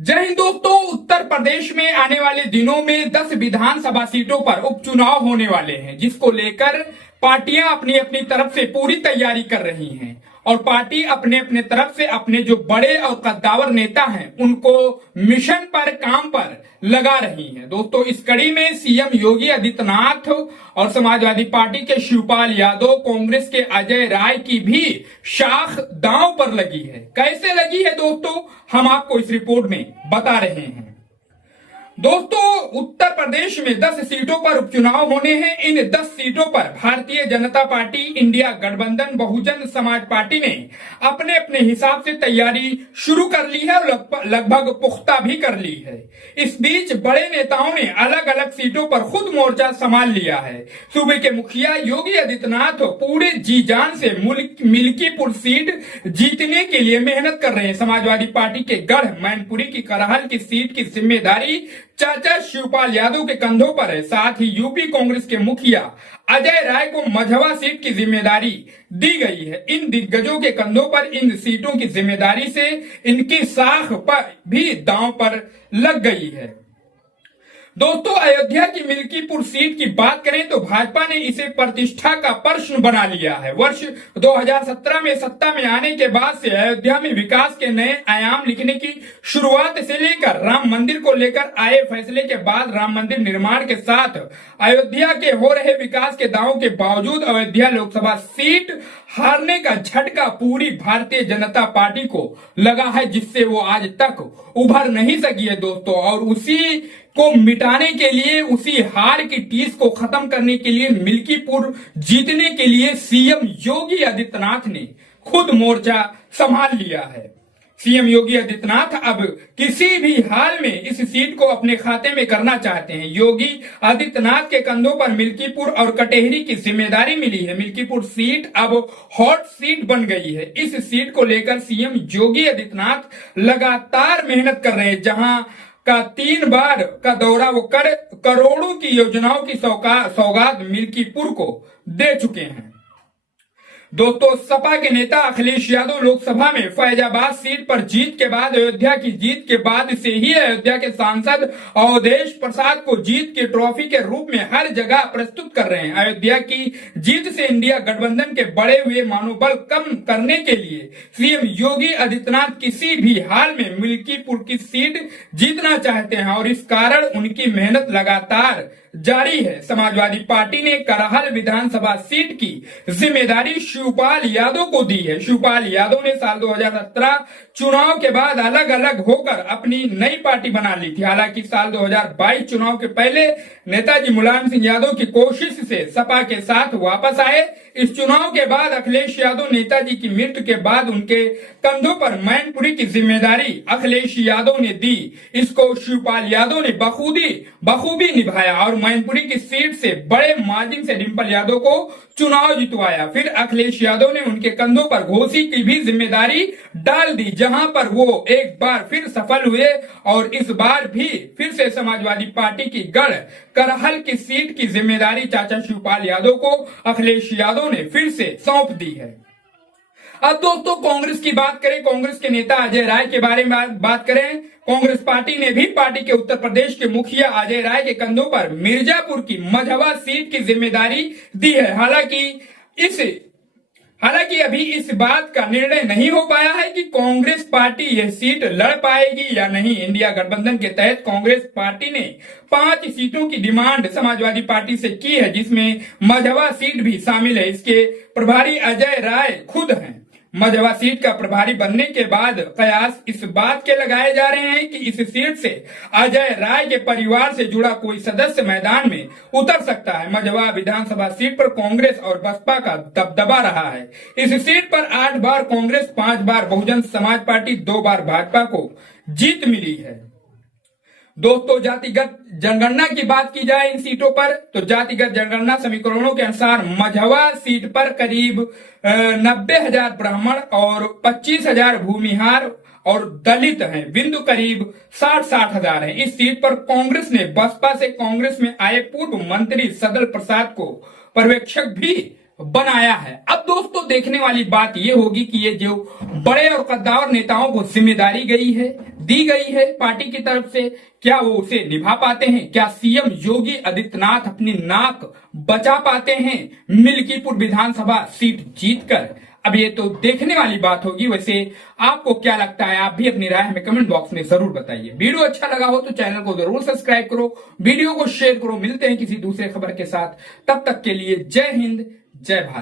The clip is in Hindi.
जय हिंद दोस्तों। उत्तर प्रदेश में आने वाले दिनों में 10 विधानसभा सीटों पर उपचुनाव होने वाले हैं, जिसको लेकर पार्टियां अपनी अपनी तरफ से पूरी तैयारी कर रही हैं और पार्टी अपने अपने तरफ से अपने जो बड़े और कद्दावर नेता हैं उनको मिशन पर काम पर लगा रही हैं। दोस्तों, इस कड़ी में सीएम योगी आदित्यनाथ और समाजवादी पार्टी के शिवपाल यादव, कांग्रेस के अजय राय की भी शाख दांव पर लगी है। कैसे लगी है दोस्तों, हम आपको इस रिपोर्ट में बता रहे हैं। दोस्तों, उत्तर प्रदेश में 10 सीटों पर उपचुनाव होने हैं। इन 10 सीटों पर भारतीय जनता पार्टी, इंडिया गठबंधन, बहुजन समाज पार्टी ने अपने अपने हिसाब से तैयारी शुरू कर ली है और लगभग पुख्ता भी कर ली है। इस बीच बड़े नेताओं ने अलग अलग सीटों पर खुद मोर्चा संभाल लिया है। सूबे के मुखिया योगी आदित्यनाथ पूरे जी जान से मिल्कीपुर सीट जीतने के लिए मेहनत कर रहे हैं। समाजवादी पार्टी के गढ़ मैनपुरी की करहल की सीट की जिम्मेदारी चाचा शिवपाल यादव के कंधों पर है। साथ ही यूपी कांग्रेस के मुखिया अजय राय को मझवा सीट की जिम्मेदारी दी गई है। इन दिग्गजों के कंधों पर इन सीटों की जिम्मेदारी से इनकी साख पर भी दांव पर लग गई है। दोस्तों, अयोध्या की मिल्कीपुर सीट की बात करें तो भाजपा ने इसे प्रतिष्ठा का प्रश्न बना लिया है। वर्ष 2017 में सत्ता में आने के बाद से अयोध्या में विकास के नए आयाम लिखने की शुरुआत से लेकर राम मंदिर को लेकर आए फैसले के बाद राम मंदिर निर्माण के साथ अयोध्या के हो रहे विकास के दावों के बावजूद अयोध्या लोकसभा सीट हारने का झटका पूरी भारतीय जनता पार्टी को लगा है, जिससे वो आज तक उभर नहीं सकी है दोस्तों। और उसी को मिटाने के लिए, उसी हार की टीस को खत्म करने के लिए, मिल्कीपुर जीतने के लिए सीएम योगी आदित्यनाथ ने खुद मोर्चा संभाल लिया है। सीएम योगी आदित्यनाथ अब किसी भी हाल में इस सीट को अपने खाते में करना चाहते हैं। योगी आदित्यनाथ के कंधों पर मिल्कीपुर और कटेहरी की जिम्मेदारी मिली है। मिल्कीपुर सीट अब हॉट सीट बन गई है। इस सीट को लेकर सीएम योगी आदित्यनाथ लगातार मेहनत कर रहे हैं। जहां का 3 बार का दौरा वो करोड़ों की योजनाओं की सौगात मिल्कीपुर को दे चुके हैं। दोस्तों, सपा के नेता अखिलेश यादव लोकसभा में फैजाबाद सीट पर जीत के बाद, अयोध्या की जीत के बाद से ही अयोध्या के सांसद अवधेश प्रसाद को जीत की ट्रॉफी के रूप में हर जगह प्रस्तुत कर रहे हैं। अयोध्या की जीत से इंडिया गठबंधन के बढ़े हुए मनोबल कम करने के लिए सीएम योगी आदित्यनाथ किसी भी हाल में मिल्कीपुर की सीट जीतना चाहते हैं और इस कारण उनकी मेहनत लगातार जारी है। समाजवादी पार्टी ने करहल विधानसभा सीट की जिम्मेदारी शिवपाल यादव को दी है। शिवपाल यादव ने साल 2017 चुनाव के बाद अलग अलग होकर अपनी नई पार्टी बना ली थी। हालांकि साल 2022 चुनाव के पहले नेताजी मुलायम सिंह यादव की कोशिश से सपा के साथ वापस आए। इस चुनाव के बाद अखिलेश यादव नेताजी की मृत्यु के बाद उनके कंधों पर मैनपुरी की जिम्मेदारी अखिलेश यादव ने दी। इसको शिवपाल यादव ने बखूबी निभाया और मैनपुरी की सीट से बड़े मार्जिन से डिंपल यादव को चुनाव जितवाया। फिर अखिलेश यादव ने उनके कंधों पर घोसी की भी जिम्मेदारी डाल दी, जहां पर वो एक बार फिर सफल हुए और इस बार भी फिर से समाजवादी पार्टी की गढ़ करहल की सीट की जिम्मेदारी चाचा शिवपाल यादव को अखिलेश यादव ने फिर से सौंप दी है। अब दोस्तों, कांग्रेस की बात करें, कांग्रेस के नेता अजय राय के बारे में बात करें। कांग्रेस पार्टी ने भी पार्टी के उत्तर प्रदेश के मुखिया अजय राय के कंधों पर मिर्जापुर की मझवा सीट की जिम्मेदारी दी है। हालांकि अभी इस बात का निर्णय नहीं हो पाया है कि कांग्रेस पार्टी यह सीट लड़ पाएगी या नहीं। इंडिया गठबंधन के तहत कांग्रेस पार्टी ने 5 सीटों की डिमांड समाजवादी पार्टी से की है, जिसमें मझवा सीट भी शामिल है। इसके प्रभारी अजय राय खुद हैं। मझवा सीट का प्रभारी बनने के बाद कयास इस बात के लगाए जा रहे हैं कि इस सीट से अजय राय के परिवार से जुड़ा कोई सदस्य मैदान में उतर सकता है। मझवा विधानसभा सीट पर कांग्रेस और बसपा का दबदबा रहा है। इस सीट पर 8 बार कांग्रेस, 5 बार बहुजन समाज पार्टी, 2 बार भाजपा को जीत मिली है। दोस्तों, जातिगत जनगणना की बात की जाए इन सीटों पर तो जातिगत जनगणना समीकरणों के अनुसार मझवा सीट पर करीब 90,000 ब्राह्मण और 25,000 भूमिहार और दलित हैं। बिंदु करीब 60 हजार है। इस सीट पर कांग्रेस ने बसपा से कांग्रेस में आए पूर्व मंत्री सदल प्रसाद को पर्यवेक्षक भी बनाया है। अब दोस्तों देखने वाली बात यह होगी कि ये जो बड़े और कद्दावर नेताओं को जिम्मेदारी दी गई है पार्टी की तरफ से, क्या वो उसे निभा पाते हैं? क्या सीएम योगी आदित्यनाथ अपनी नाक बचा पाते हैं मिल्कीपुर विधानसभा सीट जीतकर? अब ये तो देखने वाली बात होगी। वैसे आपको क्या लगता है? आप भी अपनी राय हमें कमेंट बॉक्स में जरूर बताइए। वीडियो अच्छा लगा हो तो चैनल को जरूर सब्सक्राइब करो, वीडियो को शेयर करो। मिलते हैं किसी दूसरे खबर के साथ, तब तक के लिए जय हिंद, जय भारत।